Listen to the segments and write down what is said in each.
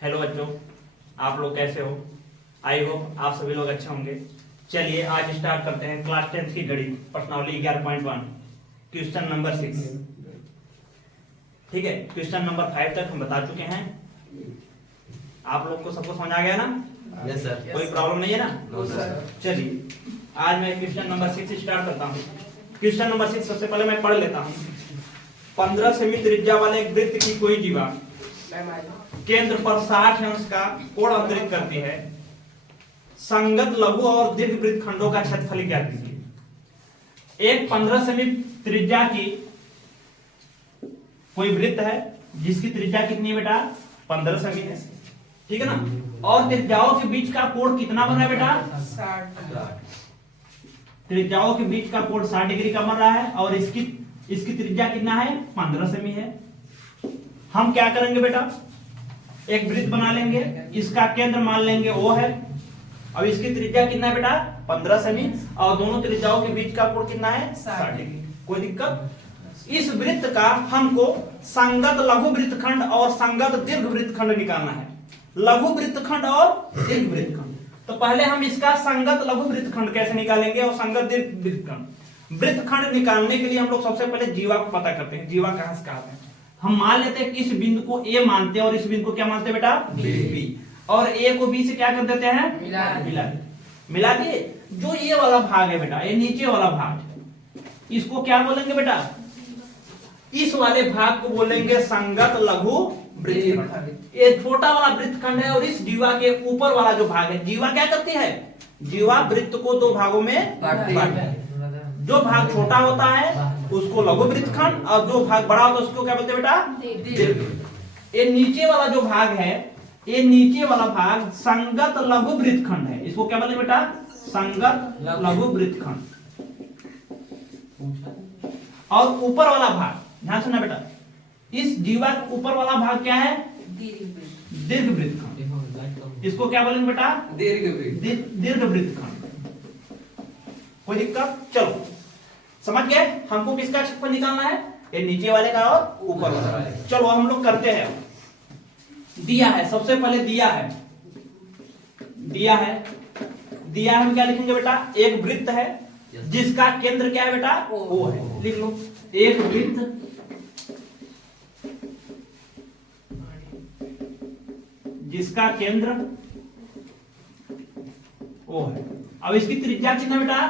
Hello बच्चों, आप लोग कैसे हो? आई होप आप सभी लोग अच्छे होंगे। चलिए आज स्टार्ट करते हैं क्लास 10 की गणित प्रश्नावली 11.1 क्वेश्चन नंबर 6। ठीक है, क्वेश्चन नंबर 5 तक हम बता चुके हैं। आप लोग को सबको समझ आ गया ना? Yes sir. कोई प्रॉब्लम नहीं है ना? No sir. चलिए आज मैं क्वेश्चन नंबर 6 स्टार्ट करता हूँ। क्वेश्चन नंबर 6 सबसे पहले मैं पढ़ लेता हूँ। 15 सेमी त्रिज्या वाले एक वृत्त की कोई जीवा केंद्र पर 60 अंश का कोण अंतरित करती है। संगत लघु और दीर्घ वृत्त खंडों का क्षेत्रफल ज्ञात कीजिए। एक 15 सेमी त्रिज्या की कोई वृत्त है जिसकी त्रिज्या कितनी है बेटा? 15 सेमी है, ठीक है ना? और त्रिज्याओं के बीच का कोण कितना बन रहा है बेटा? 60। त्रिज्याओं के बीच का कोण 60 डिग्री का बन रहा है और इसकी त्रिज्या कितना है? 15 सेमी है। हम क्या करेंगे बेटा? एक वृत्त बना लेंगे, इसका केंद्र मान लेंगे O है। अब इसकी त्रिज्या कितना है बेटा? 15 सेमी और दोनों त्रिज्याओं के बीच का कोण कितना है? 60 डिग्री। कोई दिक्कत? इस वृत्त का हमको संगत लघु वृत्तखंड और संगत दीर्घ वृत्तखंड निकालना है। लघु वृत्तखंड और दीर्घ वृत्तखंड। तो पहले हम इसका संगत लघु वृत्तखंड कैसे निकालेंगे और संगत दीर्घ वृत्तखंड। वृत्तखंड निकालने के लिए हम लोग सबसे पहले जीवा को पता करते हैं। जीवा कहां से कहते हैं? हम मान लेते हैं कि इस बिंदु को A मानते हैं और इस बिंदु को क्या मानते हैं बेटा? B। और A को B से क्या कर देते हैं? मिला दिए। जो ये वाला भाग है बेटा, ये नीचे वाला भाग, इसको क्या बोलेंगे बेटा? इस वाले भाग को बोलेंगे संगत लघु वृत्तखंड। ये छोटा वाला वृत्तखंड है और इस जीवा के ऊपर वाला जो भाग है, जीवा क्या करती है? जीवा वृत्त को दो भागों में बांटती है। जो भाग छोटा होता है उसको लघु वृत्तखंड और जो भाग बड़ा होता है उसको क्या बोलते हैं बेटा? दीर्घ। ये नीचे वाला जो भाग है, ये नीचे वाला भाग संगत लघु वृत्तखंड है। इसको क्या बोलते हैं बेटा? संगत लघु वृत्तखंड। और ऊपर वाला भाग, ध्यान सुनना बेटा, इस जीवा के ऊपर वाला भाग क्या है? दीर्घ वृत्तखंड। इसको क्या बोलेंगे बेटा? दीर्घ वृत्तखंड। कोई दिक्कत? चलो समझ गए। हमको किसका क्षेत्रफल निकालना है? ये नीचे वाले का और ऊपर वाला। चलो हम लोग करते हैं। दिया है, सबसे पहले दिया है हम क्या लिखेंगे बेटा? एक वृत्त है जिसका केंद्र क्या है बेटा? O है। लिख लो, एक वृत्त जिसका केंद्र O है। अब इसकी त्रिज्या कितना बेटा?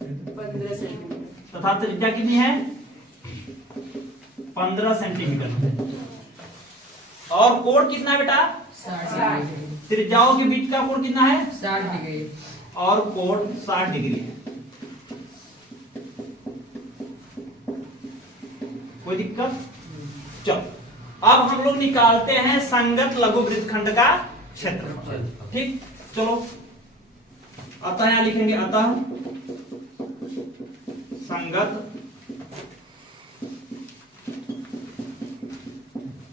15 सेंटीमीटर तथा त्रिज्या कितनी है? 15 सेंटीमीटर। और कोण कितना है बेटा? 60 त्रिज्याओं के बीच का कोण कितना है? 60 डिग्री और कोण 60 डिग्री है। कोई दिक्कत? चलो अब हम लोग निकालते हैं संगत लघु वृत्तखंड का क्षेत्रफल। ठीक, चलो अतः यहां लिखेंगे, अतः संगत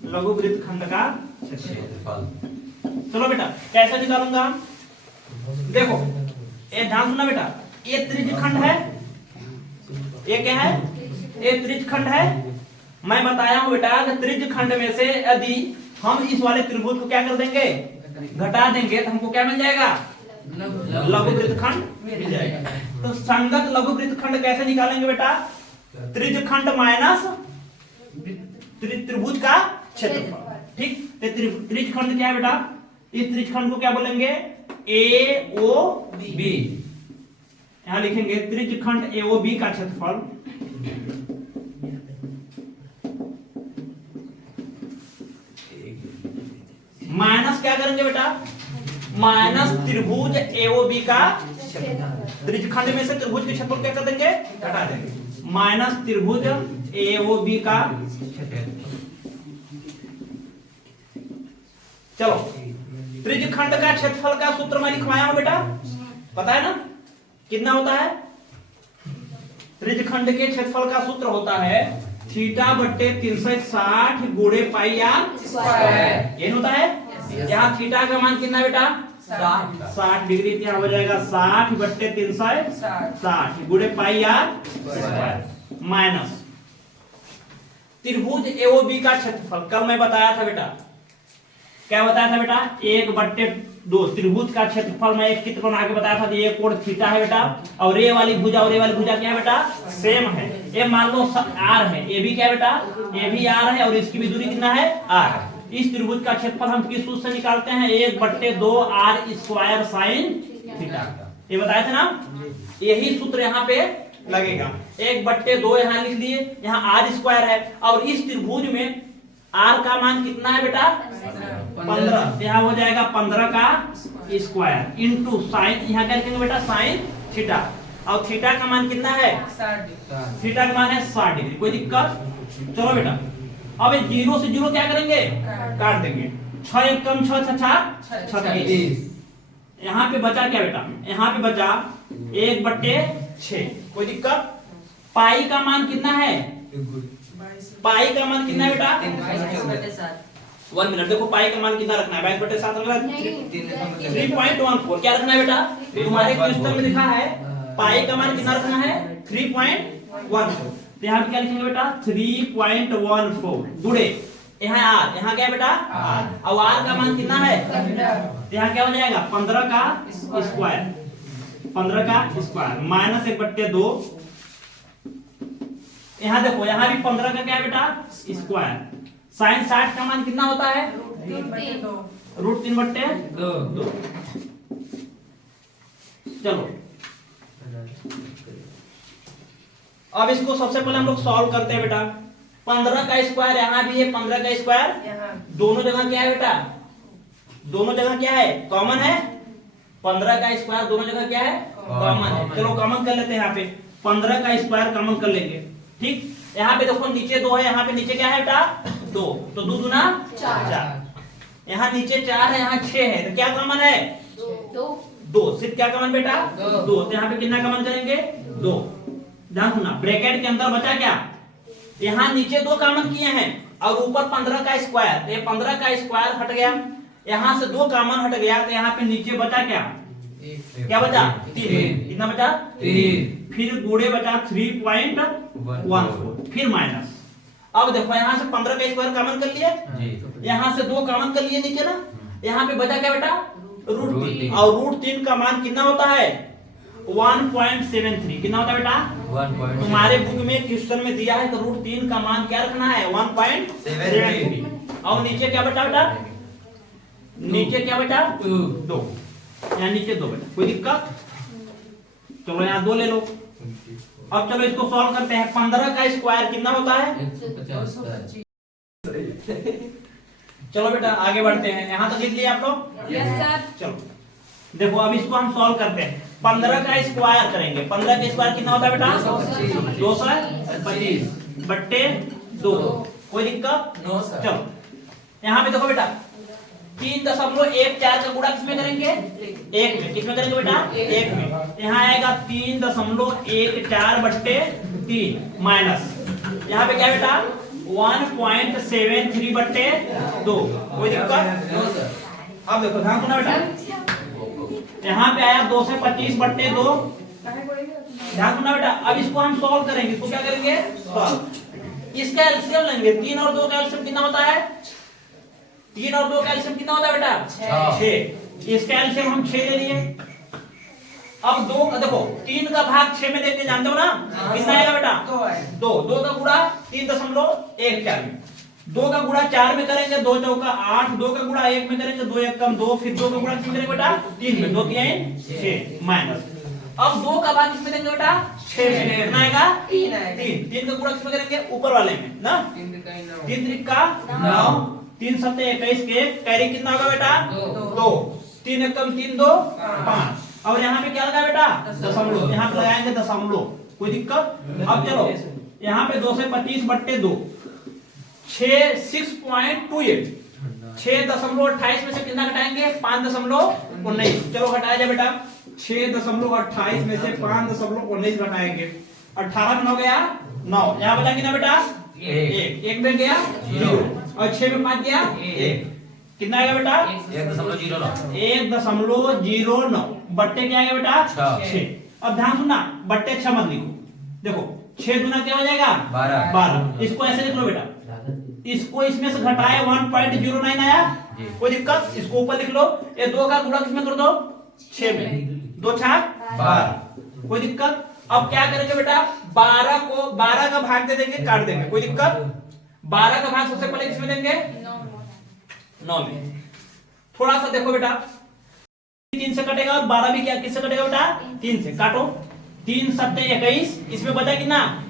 लघु वृत्तखंड का क्षेत्रफल। चलो बेटा कैसे निकालूंगा? देखो ये ध्यान सुनना बेटा, ये त्रिज्यखंड है, ये क्या है? ये त्रिज्यखंड है। मैं बताया हूं बेटा कि त्रिज्यखंड में से यदि हम इस वाले त्रिभुज को क्या कर देंगे? घटा देंगे तो हमको क्या मिल जाएगा? लघु वृत्तखंड मिल जाएगा। तो संगत लघु वृत्तखंड कैसे निकालेंगे बेटा? त्रिज्यखंड माइनस त्रिभुज का क्षेत्रफल। ठीक, त्रिज्यखंड क्या है बेटा? इस त्रिज्यखंड को क्या बोलेंगे? AOB। यहां लिखेंगे त्रिज्यखंड AOB का क्षेत्रफल माइनस क्या करेंगे बेटा? माइनस त्रिभुज AOB का क्षेत्रफल। त्रिज्यखंड में से त्रिभुज के क्षेत्रफल क्या कर देंगे? घटा देंगे। माइनस त्रिभुज AOB का क्षेत्रफल। चलो त्रिज्यखंड का क्षेत्रफल का सूत्र मैं लिखवाया हूं बेटा, पता है ना कितना होता है? त्रिज्यखंड के क्षेत्रफल का सूत्र होता है थीटा बट्टे 360 गुणे पाई आर स्क्वायर। ये होता है। यहाँ थीटा का मान कितना बेटा? 60 डिग्री। यहाँ हो जाएगा 60 बट्टे 360 गुणे पाई आर स्क्वायर माइनस त्रिभुज AOB का क्षेत्रफल। कल मैं बताया था बेटा क्या बताया था बेटा, 1/2 त्रिभुज का क्षेत्रफल मैं एक चित्र बना के बताया था, ये कोण थीटा है बेटा, और ये वाली भुजा और ये वाली भुजा क्या है बेटा, सेम है। ये मान लो आर है, ये भी क्या है बेटा, ये भी आर है, और इसकी भी दूरी कितना है, आर। इस त्रिभुज का क्षेत्रफल हम किस सूत्र से निकालते हैं, 1/2 आर स्क्वायर साइन थीटा। ये बताया था ना, यही सूत्र यहाँ पे लगेगा। 1/2 यहाँ लिख दिए, यहाँ आर स्क्वायर है, और इस त्रिभुज में आर का मान कितना है बेटा, 15। यहाँ हो जाएगा 15 का स्क्वायर इंटू साइन, यहाँ क्या लिखेंगे बेटा, साइन थीटा, और थीटा का मान कितना है, 60। थीटा का मान है 60 डिग्री। कोई दिक्कत, चलो बेटा अब 0 से 0 क्या करेंगे, काट देंगे। 6 एक कम 6 6 36। यहाँ पे बचा क्या बेटा, यहाँ पे बचा 1/6। कोई दिक्कत, पाई का मान कितना है, पाई का मान कितना है बेटा, 1 मिनट, देखो पाई का मान कितना रखना है, 22/7 रखना है, 3.14। क्या रखना है बेटा, तुम्हारे क्वेश्चन में लिखा है पाई का मान कितना रखना है, 3.14। तो यहाँ पे क्या लिखेंगे बेटा, 3.14 गुणे यहाँ आर, यहाँ क्या है बेटा, आर, और आर का मान कितना है, तो यहाँ क्या हो जाएगा, 15 का स्क्वायर, 15 का स्क्वायर माइनस 1/2। यहाँ देखो, यहाँ भी 15 का क्या है बेटा, स्क्वायर। साइन 60 का मान कितना होता है, √3/2। चलो अब इसको सबसे पहले हम लोग सॉल्व करते हैं बेटा। 15 का स्क्वायर यहाँ भी है, 15 का स्क्वायर दोनों जगह क्या है बेटा, दोनों जगह क्या है, कॉमन है। 15 का स्क्वायर दोनों जगह क्या है, कॉमन है। चलो कॉमन कर लेते हैं, यहाँ पे 15 का स्क्वायर कॉमन कर लेंगे। ठीक, यहाँ पे देखो नीचे 2 है, यहाँ पे नीचे क्या है बेटा, 2, तो 2 दूना 4। यहाँ नीचे 4 है, यहाँ 6 है, तो क्या कॉमन है, 2। सिर्फ क्या कॉमन बेटा, 2। तो यहाँ पे कितना कॉमन करेंगे, 2। ध्यान सुनना, ब्रैकेट के अंदर बचा क्या, यहाँ नीचे 2 कॉमन किए हैं और ऊपर 15 का स्क्वायर, तो ये 15 का स्क्वायर हट गया, यहाँ से 2 कॉमन हट गया, तो यहाँ पे नीचे बचा क्या, क्या बचा, 3। कितना बचा, 3। फिर गुणे बचा 3.14, फिर माइनस। अब देखो यहाँ से 15 का स्क्वायर कॉमन कर लिए, यहाँ से 2 कॉमन कर लिए नीचे ना, यहाँ पे बचा क्या बेटा, √3, और √3 का मान कितना होता है, 1.73। कितना होता है बेटा, तुम्हारे बुक में क्वेश्चन में दिया है, तो √3 का मान क्या रखना है, 1.73। और नीचे क्या बचा बेटा, नीचे क्या बचा, 2, यहाँ नीचे 2 बेटा। कोई दिक्कत, चलो यहाँ 2 ले लो। अब चलो इसको सॉल्व करते हैं। 15 का स्क्वायर कितना होता है, 150। चलो बेटा आगे बढ़ते हैं। यहाँ तक लिख लिया आप लोग, चलो देखो अब इसको हम सॉल्व करते हैं। 15 का स्क्वायर करेंगे, 15 का स्क्वायर कितना होता है बेटा, 225/2। कोई दिक्कत, चलो यहाँ पे देखो बेटा 3.14 का गुणा किसमें करेंगे, 1 में। किसमें करेंगे बेटा, 1 में। यहाँ आएगा 3.14/3 माइनस, यहाँ पे क्या बेटा 1.73/2। कोई दिक्कत, अब देखो ध्यान सुना बेटा, यहाँ पे आया 225/2। ध्यान सुना बेटा, अब इसको हम सॉल्व करेंगे। इसको क्या करेंगे, सॉल्व। इसका एलसीएम लेंगे, 3 और 2 का एलसीएम कितना होता है, 3 और 2 का एलसीएम कितना होता है बेटा, 6। इसका एलसीएम हम 6 ले लिए। अब 2 का देखो, 3 का भाग 6 में देते जानते हो ना, कितना आएगा बेटा, 2 का गुणा 3.14 में, 2 का गुणा 4 में करेंगे, 2 चौका 8, 2 का गुणा 1 में करेंगे, 2 1 कम 2, फिर 2 का गुणा किसमें करेंगे बेटा, 3 में, 2 3 6 माइनस। अब 2 का भाग किसमें देंगे बेटा, 6 में। कितना आएगा, 3 का गुणा किसमें करेंगे, ऊपर वाले में ना, 3 3 का 9, 3 7 21 के कैरी कितना होगा बेटा, 2, 3 1 कम 3 2 5, और यहाँ पे क्या लगा बेटा, दशमलव, यहाँ पे लगाएंगे दशमलव। कोई दिक्कत, अब चलो यहाँ पे 225/2, 6.28, 6.28 में से कितना घटाएंगे, 5.19। चलो घटाया जाए बेटा, 6.28 में से 5.19 घटाएंगे, 18 में हो गया 9, यहाँ बचा कितना बेटा, 1 में गया 0, और 6 में 5 गया 1, कितना आएगा बेटा, 1.09 बट्टे क्या आएगा बेटा, 6। अब ध्यान सुनना, बट्टे 6 मत लिखो, देखो 6 गुना क्या हो जाएगा, 12। इसको ऐसे लिख लो बेटा, इसको इसमें से घटाए 1.09 आया, जी। कोई दिक्कत? इसको ऊपर लिख लो। ये 2 का गुणा किसमें कर दो? 6 में। 2 छाक 12। कोई दिक्कत? अब क्या करेंगे बेटा? 12 को 12 का भाग दे देंगे, काट देंगे। कोई दिक्कत? 12 का भाग सबसे पहले किसमें देंगे? 9 में। थोड़ा सा देखो बेटा, 3 से कटेगा और 12 भी क्या किससे कटेगा बेटा? 3 से। काटो। 3 सत्ते 21, इसमें बचा कितना?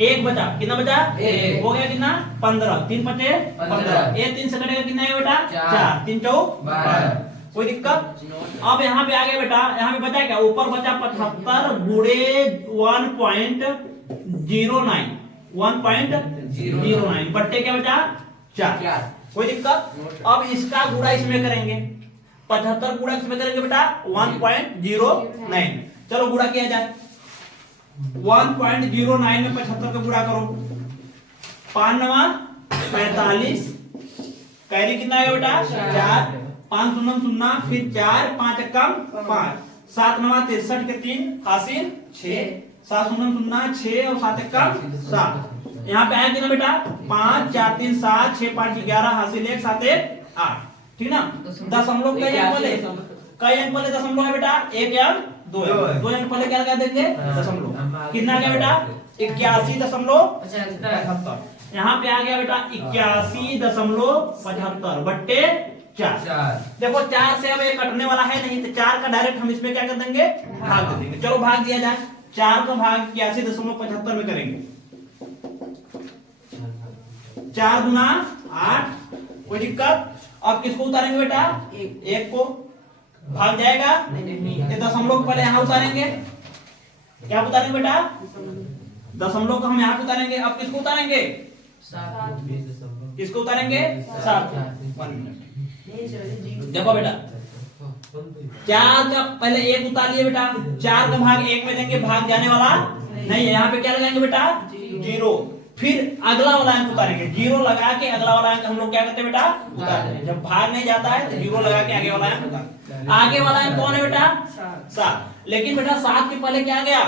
1 बचा। कितना बचा? 1 हो गया कितना? 15। 3 पचे 15। ये 3 से कटेगा कितना है बेटा? 4। 3 चौक 12। कोई दिक्कत? अब यहाँ पे आ गया बेटा, यहाँ पे बचा क्या? ऊपर बचा 75 गुणे 1.09। 1.09 बट्टे क्या बचा? 4। कोई दिक्कत? अब इसका गुणा इसमें करेंगे। 75 गुणा किसमें करेंगे बेटा? 1.09। चलो गुणा किया जाए। 1.09 में 75 का गुणा करो। 5 9 45। कैरी कितना आएगा बेटा? 4। 5 0 0, फिर 4 5 कम 5। 7 9 63 के 3 हासिल 6। 7 0 0, 6 और 7 कम 7। यहाँ पे आया कितना बेटा? 5 4 3 7 6 5 11 हासिल 1 7 1 8। ठीक ना? दशमलव कई अंक वाले? कई अंक वाले दशमलव है बेटा? 1 या 2 अंक। 2 अंक वाले क्या लगा देंगे? दशमलव। कितना आ गया बेटा? 81.75। यहाँ पे आ गया बेटा 81.75 बट्टे 4। देखो 4 से अब ये कटने वाला है नहीं, तो 4 का डायरेक्ट हम इसमें क्या कर देंगे? भाग दे देंगे। चलो भाग दिया जाए। 4 का भाग 81.75 में करेंगे। 4 गुना 8। कोई दिक्कत? अब किसको उतारेंगे बेटा? 1 को। भाग जाएगा? ये दशमलव को पहले यहाँ उतारेंगे। क्या उतारेंगे बेटा? दशमलव को हम यहाँ पे उतारेंगे। अब किसको उतारेंगे? किसको उतारेंगे? 7। 1 मिनट। देखो बेटा, 4 का पहले 1 उतार लिए बेटा। 4 का भाग 1 में देंगे, भाग जाने वाला नहीं है। यहाँ पे क्या लगाएंगे बेटा? 0। फिर अगला वाला अंक उतारेंगे। 0 लगा के अगला वाला अंक हम लोग क्या करते हैं बेटा? उतारते हैं। जब भाग नहीं जाता है तो 0 लगा के आगे वाला अंक उतारते हैं। आगे वाला अंक कौन है बेटा? 7। लेकिन बेटा 7 के पहले क्या आ गया?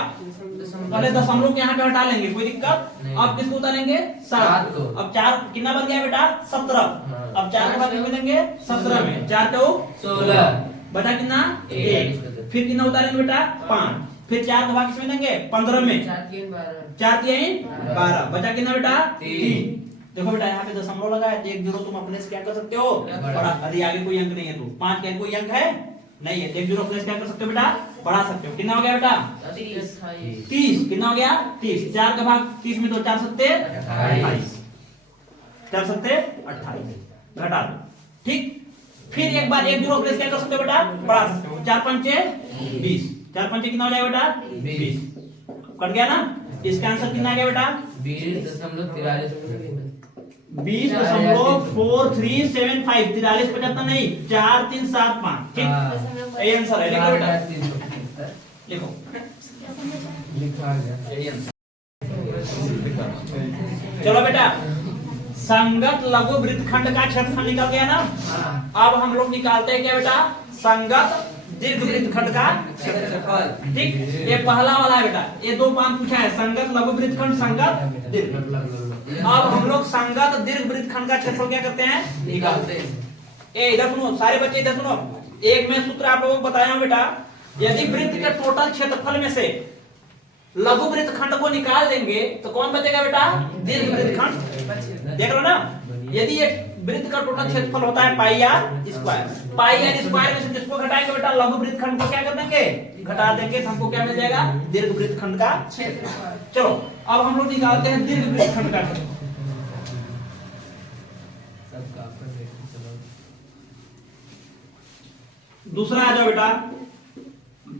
पहले दशमलव के यहाँ पे हटा लेंगे। कोई दिक्कत? अब किसको उतारेंगे? 7 को। अब 4 कितना बन गया बेटा? 17। अब 4 के बाद किसमें देंगे? 17 में। 4 चौक 16। बचा कितना? 1। फिर कितना उतारेंगे बेटा? 5। फिर 4 का भाग किसमें देंगे? 15 में। 4 3 12। बचा कितना बेटा? 3। देखो बेटा यहाँ पे दशमलव लगा है, 1 0 तुम अपने से क्या कर सकते हो? बड़ा। यदि आगे कोई अंक नहीं है तो 5 के कोई अंक है नहीं है, 1 0 अपने से क्या कर सकते हो बेटा? बढ़ा सकते हो। कितना हो गया बेटा? 30। कितना हो गया? 30। 4 का भाग 30 में तो 4 सत्ते 28। 4 सत्ते 28 घटा दो। ठीक। फिर एक बार 1 0 अपने से क्या कर सकते हो बेटा? बढ़ा सकते हो। 4 5 20। 4 5 कितना हो जाएगा बेटा? 20। कट गया ना? इसका आंसर कितना आ गया बेटा? 20.4375। 43 75 नहीं, 4 3 7 5। ठीक, यही आंसर है। लिखो बेटा, लिखो। चलो बेटा, संगत लघु वृत्तखंड का क्षेत्रफल निकल गया ना? अब हम लोग निकालते हैं क्या बेटा? संगत दीर्घ वृत्तखंड का क्षेत्रफल। ठीक, ये पहला वाला है बेटा। ये 2 पांच पूछा है, संगत लघु वृत्तखंड, संगत दीर्घ। अब हम लोग संगत दीर्घ वृत्तखंड का क्षेत्रफल क्या करते हैं? निकालते हैं। ए इधर सुनो, सारे बच्चे इधर सुनो। एक मैं सूत्र आप लोगों को बताया हूं बेटा, यदि वृत्त के टोटल क्षेत्रफल में से लघु वृत्तखंड को निकाल देंगे तो कौन बचेगा बेटा? दीर्घ वृत्तखंड। देख लो ना, यदि ये वृत्त का टोटल क्षेत्रफल होता है pi R square, pi R square में से किसको घटाएंगे बेटा? लघु वृत्तखंड को क्या कर देंगे? घटा देंगे तो हमको क्या मिल जाएगा? दीर्घ वृत्तखंड का क्षेत्रफल। चलो अब हम लोग निकालते हैं दीर्घ वृत्तखंड का क्षेत्रफल। दूसरा आ जाओ बेटा,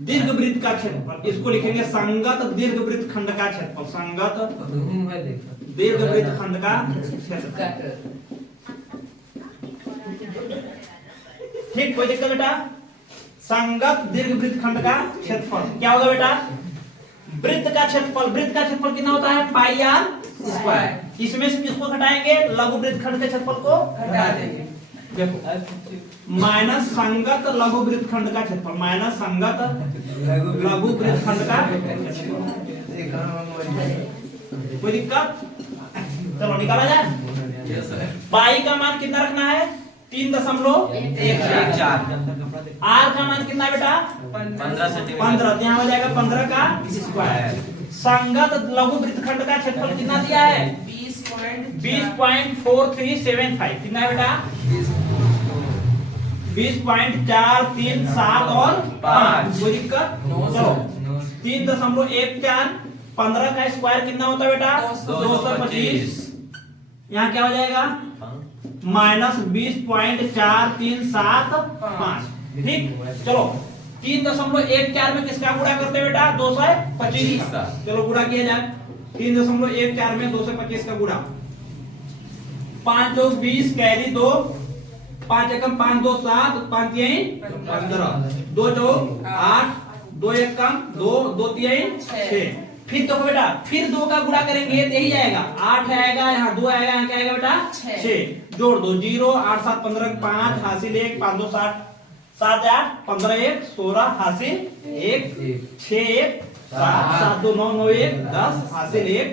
दीर्घ वृत्त का क्षेत्रफल। इसको लिखेंगे संगत दीर्घ वृत्तखंड का क्षेत्रफल। संगत दीर्घ वृत्तखंड का क्षेत्रफल। ठीक, कोई दिक्कत बेटा? संगत दीर्घ वृत्तखंड का क्षेत्रफल क्या होगा बेटा? वृत्त का क्षेत्रफल। वृत्त का क्षेत्रफल कितना होता है? Pi R square. इसमें से किसको घटाएंगे? लघु वृत्तखंड के क्षेत्रफल को घटा देंगे। देखो, माइनस संगत लघु वृत्तखंड का क्षेत्रफल, माइनस संगत लघु वृत्तखंड का क्षेत्रफल। कोई दिक्कत? चलो निकाला जाए। पाई का मान कितना रखना है? 3.14। आर का मान कितना है बेटा? 15 सेंटीमीटर। 15, तो यहाँ हो जाएगा 15 का स्क्वायर। संगत लघु वृत्तखंड का क्षेत्रफल कितना दिया है? 20.4375। कितना है बेटा? 20.437 और 5। कोई दिक्कत? चलो 3.14। 15 का स्क्वायर कितना होता है बेटा? 225। यहाँ क्या हो जाएगा? -20.4375। ठीक, चलो 3.14 में किसका गुणा करते हैं बेटा? 225 का। चलो गुणा किया जाए। 3.14 में 225 का गुणा। 5 चौक 20 कैरी 2, 5 एकम 5 2 7, 5 3 15, 2 चौक 8, 2 एकम 2, 2 3 6। फिर देखो बेटा, फिर 2 का गुणा करेंगे तो यही जाएगा। 8 आएगा, यहाँ 2 आएगा, यहाँ क्या आएगा बेटा? 6। जोड़ दो 0, 8 7 15, 5 हासिल 1, 5 2 7, 7 8 15 1 16 हासिल 1, 6 1 7 7 2 9 9 1 10 हासिल 1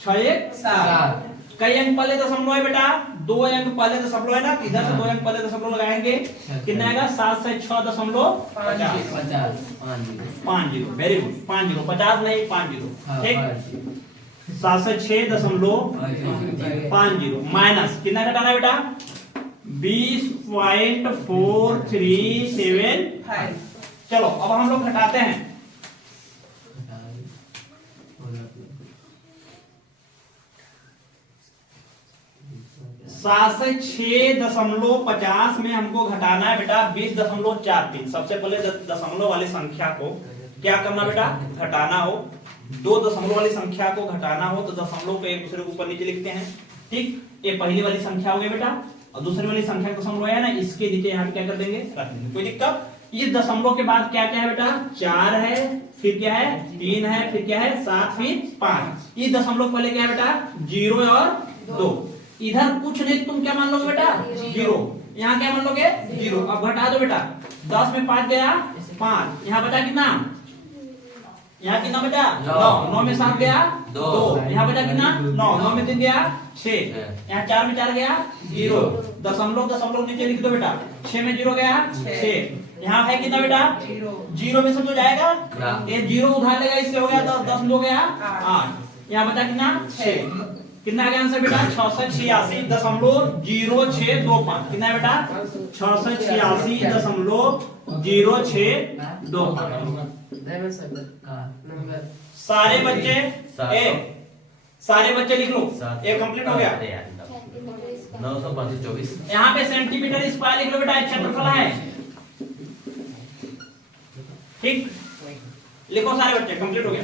6 1 7। कई अंक पहले दशमलव है बेटा? 2 अंक पहले दशमलव है ना, इधर से 2 अंक पहले दशमलव लगाएंगे, कितना आएगा? 7 से 6.50। 50, वेरी गुड। 50, 50 नहीं 50। ठीक, 7 से 6.50 माइनस कितना घटाना है बेटा? 20.437। चलो अब हम लोग घटाते हैं। 7 से 6.50 में हमको घटाना है बेटा 20.43। सबसे पहले दशमलव वाली संख्या को क्या करना बेटा? घटाना हो। 2 दशमलव वाली संख्या को घटाना हो तो दशमलव को एक दूसरे के ऊपर नीचे लिखते हैं। ठीक, ये पहली वाली संख्या हो गई बेटा, और दूसरी वाली संख्या दशमलव है ना, इसके नीचे यहाँ क्या कर देंगे? रख देंगे। कोई दिक्कत? इस दशमलव के बाद क्या क्या है बेटा? 4 है, फिर क्या है? 3 है, फिर क्या है? 7, फिर 5। इस दशमलव पहले क्या है बेटा? 0 और 2। इधर कुछ नहीं, तुम क्या मान लोगे बेटा? 0। यहाँ क्या मान लोगे? 0। अब घटा दो बेटा। 10 में 5 गया 5, यहाँ बचा कितना? यहाँ कितना बचा? 9। 9 में 7 गया 2, यहाँ बचा कितना? 9। 9 में 3 गया 6, यहाँ 4 में 4 गया 0। दशमलव नीचे लिख दो बेटा। 6 में 0 गया 6, यहाँ है कितना बेटा? 0 में से तो जाएगा, ये 0 उधार लेगा, इससे हो गया 10 में हो गया 8, यहाँ बचा कितना? 6। कितना आ गया आंसर बेटा? 686.0625। कितना है बेटा? 686.0625। सारे बच्चे सारे बच्चे लिख लो। ये कंप्लीट हो गया। 924। यहाँ पे सेंटीमीटर स्क्वायर लिख लो बेटा, क्षेत्रफल है। ठीक, लिखो सारे बच्चे, कंप्लीट हो गया।